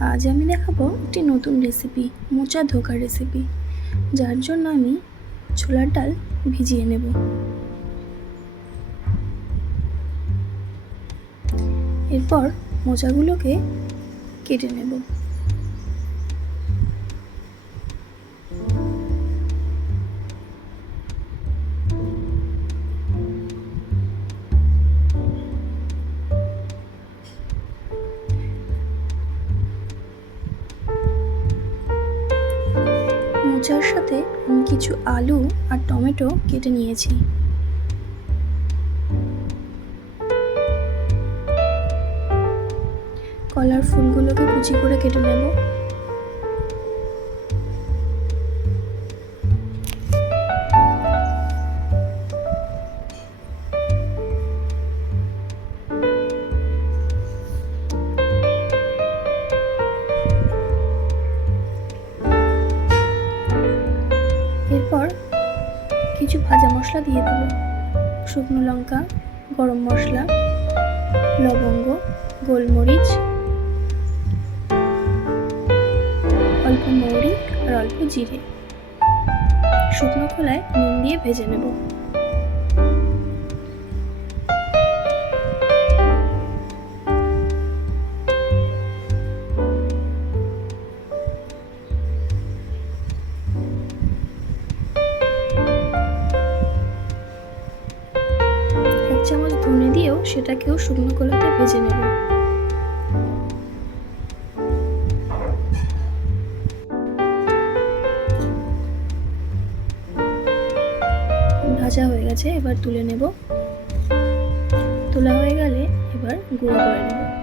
আজ আমি দেখাবো একটি নতুন রেসিপি মোচা ধোকা রেসিপি যার জন্য আমি ছোলার ডাল ভিজিয়ে নেব। এরপর মোচাগুলোকে কেটে নেব। মোচার সাথে আমি কিছু আলু আর টমেটো কেটে নিয়েছি। কলার ফুলগুলোকে কুচি করে কেটে নেব। মশলা দিয়ে দেব। শুকনো লঙ্কা, গরম মশলা, লবঙ্গ, গোলমরিচ, অল্প মৌরি আর অল্প জিরে। শুকনো খোলায় নুন দিয়ে ভেজে নেব। সেটাকেও শুকনো কলাতে ভেজে নেব। ভাজা হয়ে গেছে, এবার তুলে নেব। তোলা হয়ে গেলে এবার গুঁড়ো করে নেব।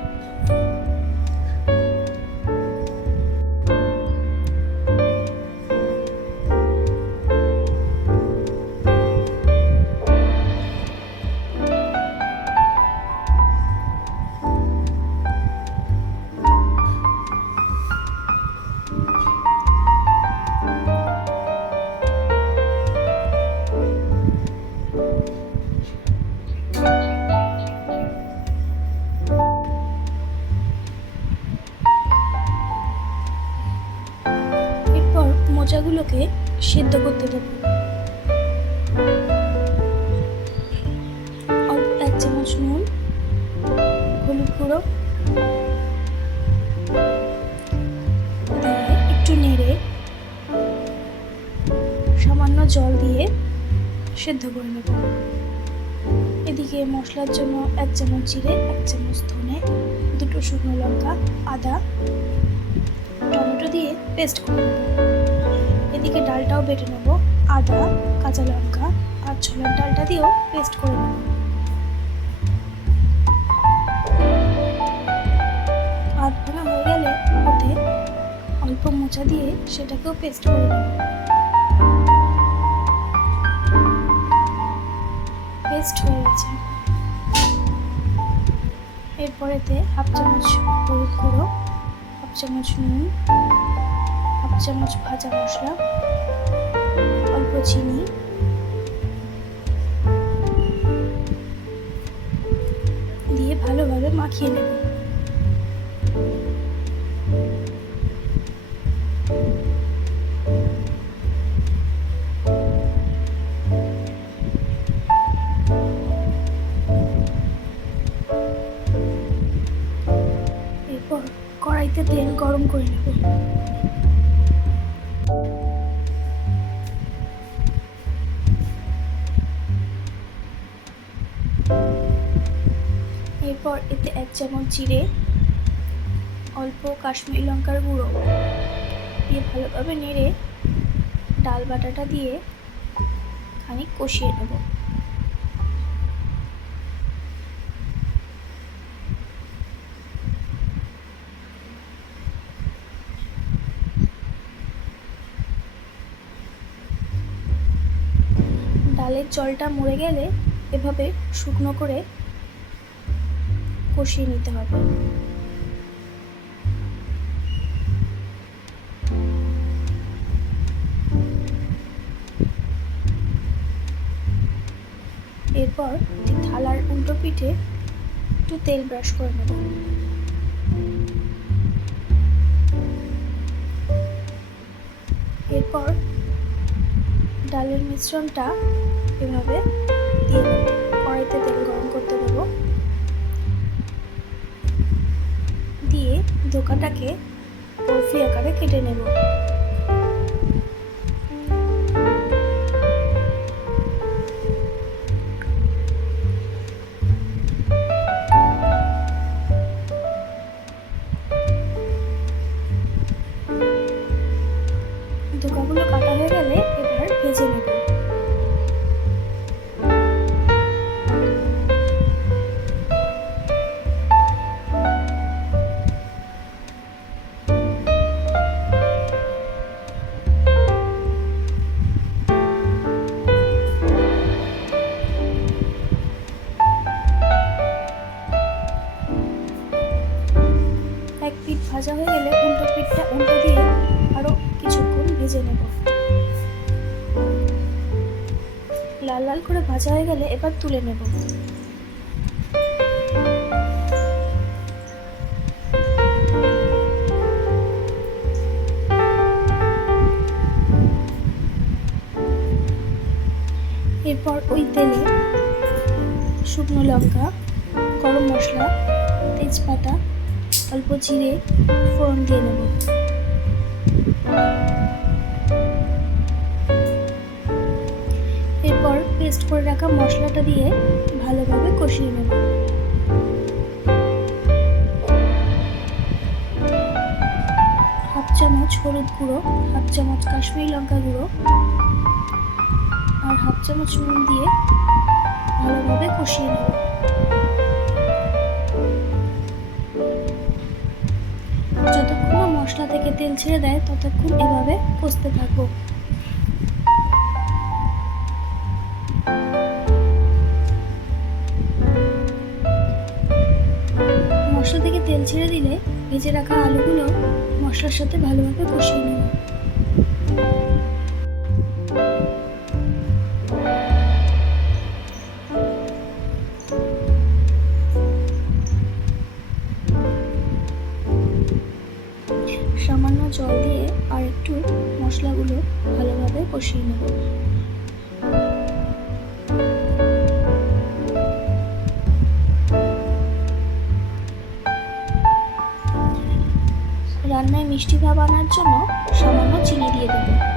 মোচাগুলোকে সেদ্ধ করতে দেবো। এক চামচ নুন, হলুদ গুঁড়ো একটু নেড়ে সামান্য জল দিয়ে সেদ্ধ করে নেব। এদিকে মশলার জন্য এক চামচ জিরে, এক চামচ ধনে, দুটো শুকনো লঙ্কা, আদা, টমেটো দিয়ে পেস্ট করে নেব। এদিকে ডালটাও বেটে নেব, আদা, কাঁচা লঙ্কা আর ছোলার ডালটা দিয়েও পেস্ট করে নেব। আধ ভাঙা হয়ে গেলে ওতে অল্প মোচা দিয়ে সেটাকেও পেস্ট করে নেব। পেস্ট হয়ে গেছে। এরপরেতে হাফ চামচ হলুদ গুঁড়ো, হাফ চামচ নুন হাফ চামচ ভাজা মশলা, অল্প চিনি, দিয়ে ভালোভাবে মাখিয়ে নেব। এরপর কড়াইতে তেল গরম করে নেব। চামচ জিরে, অল্প কাশ্মীরি লঙ্কার গুঁড়ো। দিয়ে ভালোভাবে নেড়ে ডাল বাটাটা দিয়ে খানিক কষিয়ে নেব। ডালের জলটা মরে গেলে এভাবে শুকনো করে কষিয়ে নিতে হবে। এরপর থালার উল্টো পিঠে একটু তেল ব্রাশ করে নেব। এরপর ডালের মিশ্রণটা এভাবে লাল লাল করে ভাজা হয়ে গেলে এবার তুলে নেব। এরপর ওই তেলে শুকনো লঙ্কা, গরম মশলা, তেজপাতা, অল্প জিরে, ফোড়ন দিয়ে নেব। পেস্ট করে রাখা মশলাটা দিয়ে ভালোভাবে কষিয়ে নেব। হাফ চামচ হলুদ গুঁড়ো, হাফ চামচ কাশ্মীরি লঙ্কা গুঁড়ো আর হাফ চামচ নুন দিয়ে ভালোভাবে কষিয়ে নেব। যতক্ষণ মশলা থেকে তেল ছেড়ে দেয়, ততক্ষণ এভাবে কষতে থাকব। আলুগুলো মশলার সাথে ভালোভাবে কষিয়ে নেব। সামান্য জল দিয়ে আর একটু মশলাগুলো ভালোভাবে কষিয়ে নেব। মিষ্টি ভাব আনার জন্য সামান্য চিনি দিয়ে দেব।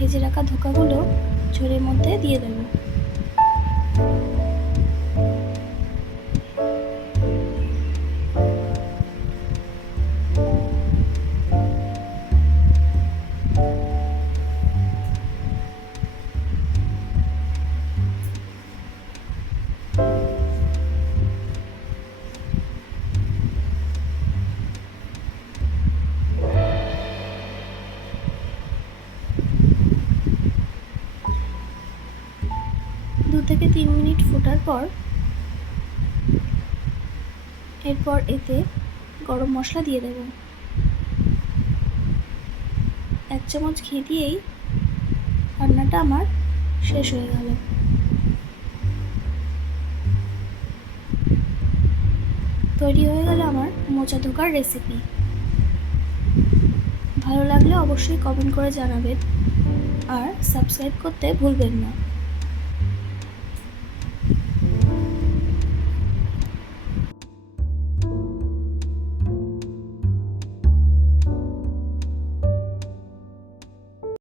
ভেজে রাখা ধোকাগুলো ঝোলের মধ্যে দিয়ে দেবো। থেকে তিন মিনিট ফোটার পর এরপর এতে গরম মশলা দিয়ে দেব। এক চামচ ঘি দিয়েই রান্নাটা আমার শেষ হয়ে গেল। তৈরি হয়ে গেল আমার মোচা ধোকার রেসিপি ভালো লাগলে অবশ্যই কমেন্ট করে জানাবেন আর সাবস্ক্রাইব করতে ভুলবেন না।